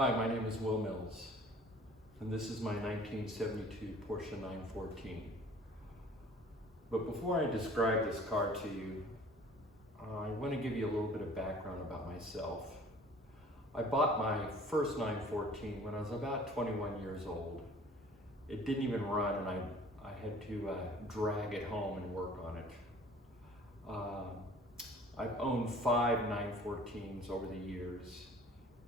Hi, my name is Will Mills, and this is my 1972 Porsche 914. But before I describe this car to you, I want to give you a little bit of background about myself. I bought my first 914 when I was about 21 years old. It didn't even run, and I had to drag it home and work on it. I've owned 5 914s over the years,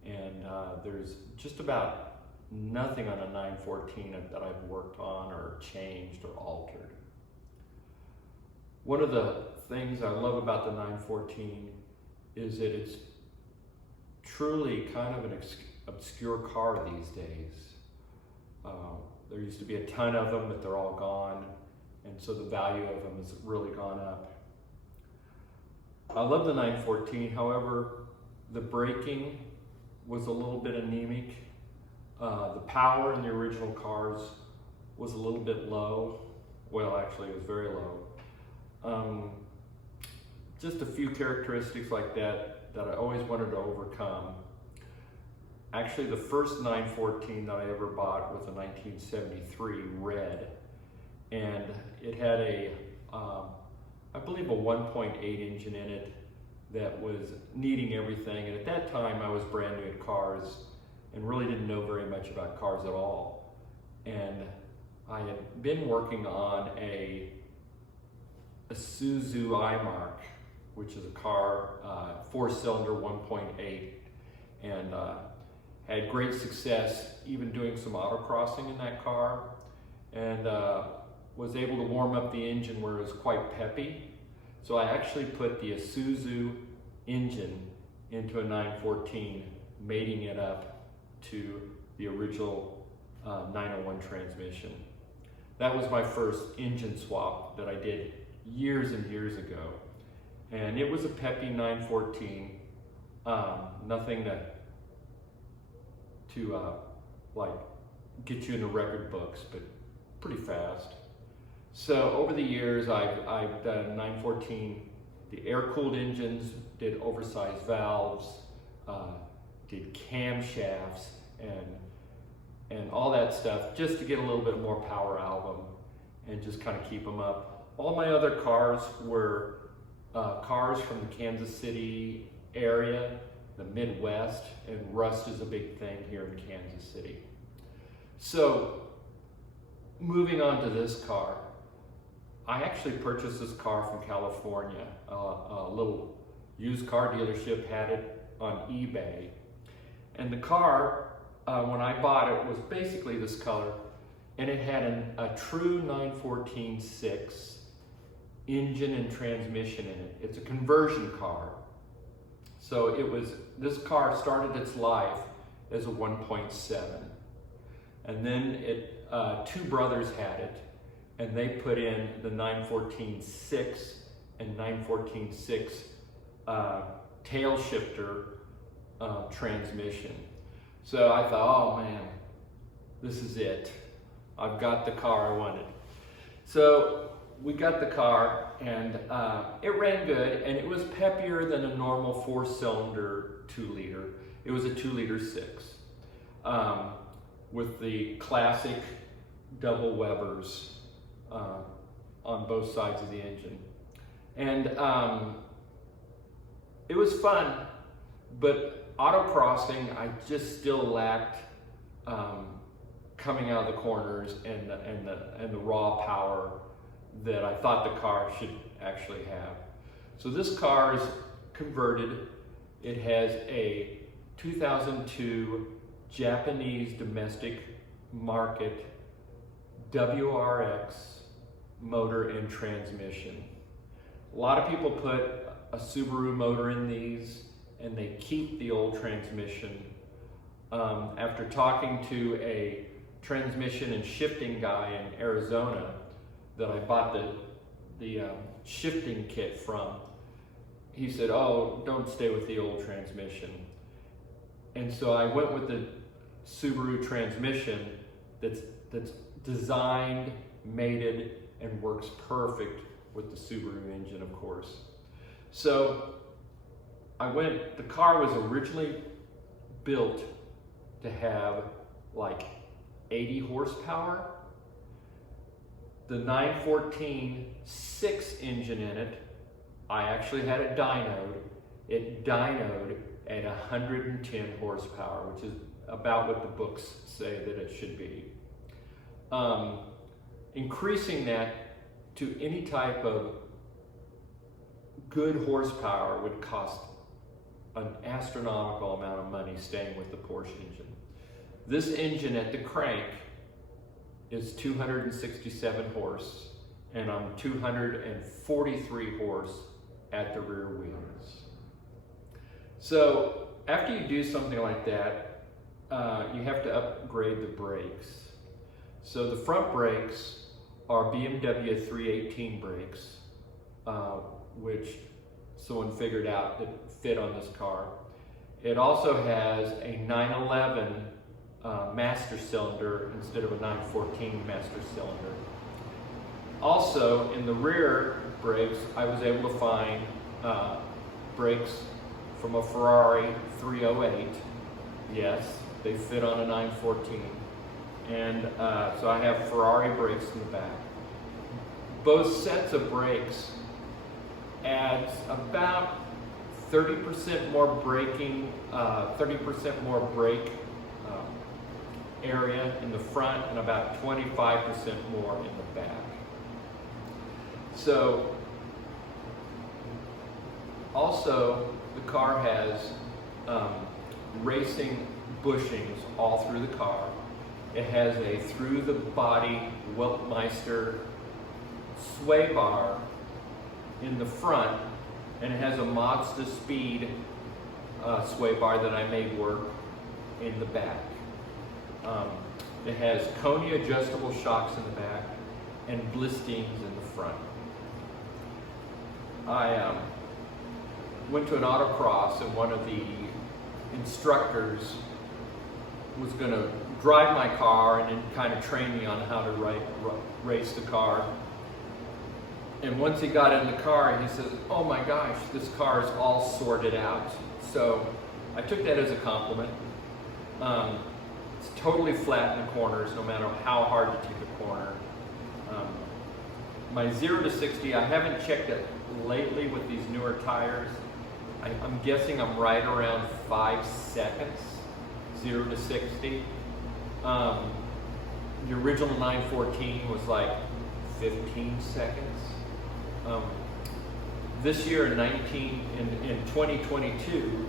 and there's just about nothing on a 914 that I've worked on or changed or altered. One of the things I love about the 914 is that it's truly kind of an obscure car these days. There used to be a ton of them, but they're all gone, and so the value of them has really gone up. I love the 914, however, the braking was a little bit anemic. The power in the original cars was a little bit low. Well, actually, it was very low. Just a few characteristics like that I always wanted to overcome. Actually, the first 914 that I ever bought was a 1973 red, and it had I believe a 1.8 engine in it that was needing everything. And at that time, I was brand new at cars and really didn't know very much about cars at all. And I had been working on a Isuzu iMark, which is a car, 4-cylinder 1.8, and had great success even doing some autocrossing in that car, and was able to warm up the engine where it was quite peppy. So I actually put the Isuzu engine into a 914, mating it up to the original 901 transmission. That was my first engine swap that I did years and years ago. And it was a peppy 914, nothing to like get you in the record books, but pretty fast. So over the years, I've done 914, the air-cooled engines, did oversized valves, did camshafts, and all that stuff, just to get a little bit more power out of them and just kind of keep them up. All my other cars were cars from the Kansas City area, the Midwest, and rust is a big thing here in Kansas City. So moving on to this car, I actually purchased this car from California. A little used car dealership had it on eBay. And the car, when I bought it, was basically this color, and it had a true 914-6 engine and transmission in it. It's a conversion car. So this car started its life as a 1.7. And then two brothers had it, and they put in the 914-6 and 914-6 tail shifter transmission. So I thought, oh man, this is it. I've got the car I wanted. So we got the car, and it ran good, and it was peppier than a normal 4-cylinder 2-liter. It was a 2-liter 6 with the classic double Webers on both sides of the engine. And it was fun, but autocrossing, I just still lacked coming out of the corners and the raw power that I thought the car should actually have. So this car is converted. It has a 2002 Japanese domestic market WRX motor and transmission. A lot of people put a Subaru motor in these, and they keep the old transmission. After talking to a transmission and shifting guy in Arizona that I bought the shifting kit from, he said, oh, don't stay with the old transmission. And so I went with the Subaru transmission that's designed, mated, and works perfect with the Subaru engine, of course. So the car was originally built to have like 80 horsepower. The 914 6 engine in it, I actually had it dynoed. It dynoed at 110 horsepower, which is about what the books say that it should be. Increasing that to any type of good horsepower would cost an astronomical amount of money staying with the Porsche engine. This engine at the crank is 267 horse, and I'm 243 horse at the rear wheels. So after you do something like that, you have to upgrade the brakes. So the front brakes are BMW 318 brakes, which someone figured out that fit on this car. It also has a 911 master cylinder instead of a 914 master cylinder. Also, in the rear brakes, I was able to find brakes from a Ferrari 308. Yes, they fit on a 914. And so I have Ferrari brakes in the back. Both sets of brakes adds about 30% more braking, 30% more brake area in the front, and about 25% more in the back. So also the car has racing bushings all through the car. It has a through the body Weltmeister sway bar in the front, and it has a Mazda Speed sway bar that I made work in the back. It has Kony adjustable shocks in the back and Blistings in the front. I went to an autocross, and one of the instructors was going to drive my car and then kind of train me on how to race the car. And once he got in the car, he says, "Oh my gosh, this car is all sorted out." So I took that as a compliment. It's totally flat in the corners, no matter how hard you take a corner. My 0 to 60, I haven't checked it lately with these newer tires. I'm guessing I'm right around 5 seconds, 0 to 60. The original 914 was like 15 seconds. This year in 2022,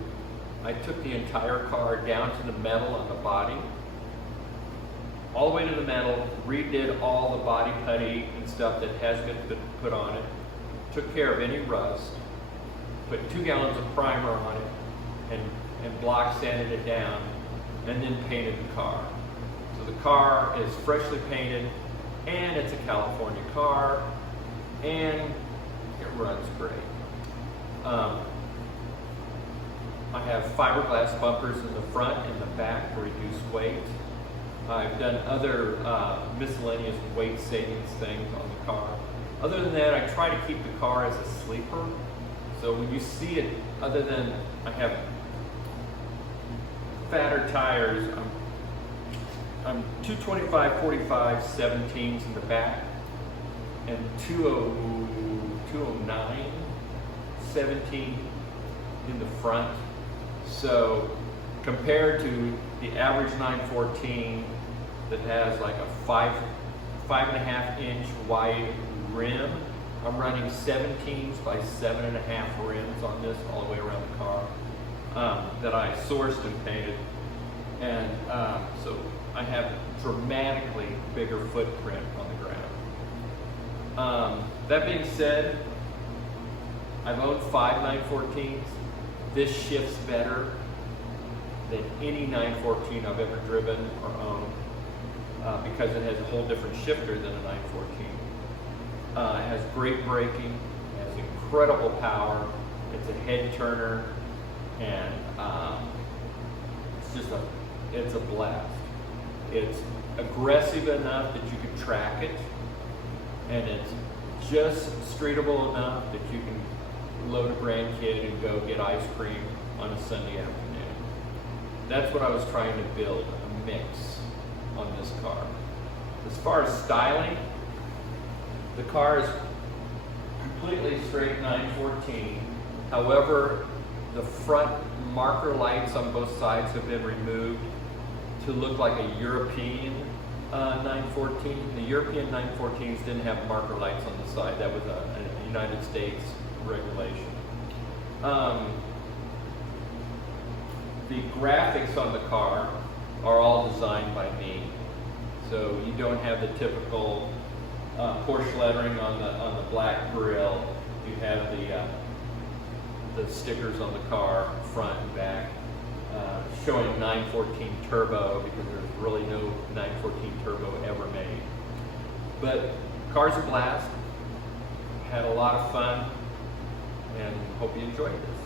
I took the entire car down to the metal on the body, all the way to the metal, redid all the body putty and stuff that has been put on it, took care of any rust, put 2 gallons of primer on it, and block sanded it down, and then painted the car. So the car is freshly painted, and it's a California car, and it runs great. I have fiberglass bumpers in the front and the back to reduce weight. I've done other miscellaneous weight savings things on the car. Other than that, I try to keep the car as a sleeper. So when you see it, other than I have fatter tires, I'm 225/45 17s in the back and 209 17 in the front. So compared to the average 914 that has like a 5.5 inch wide rim, I'm running 17s by 7.5 rims on this all the way around the car that I sourced and painted. And so I have dramatically bigger footprint on the ground. That being said, I've owned 5 914s. This shifts better than any 914 I've ever driven or owned because it has a whole different shifter than a 914. It has great braking, it has incredible power, it's a head turner, and it's a blast. It's aggressive enough that you can track it, and it's just streetable enough that you can load a grandkid and go get ice cream on a Sunday afternoon. That's what I was trying to build, a mix on this car. As far as styling, the car is completely straight 914. However, the front marker lights on both sides have been removed to look like a European 914. The European 914s didn't have marker lights on the side. That was a United States regulation. The graphics on the car are all designed by me. So you don't have the typical Porsche lettering on the black grille. You have the stickers on the car, front and back, showing 914 turbo, because there's really no 914 turbo ever made. But car's a blast. Had a lot of fun, and hope you enjoyed this.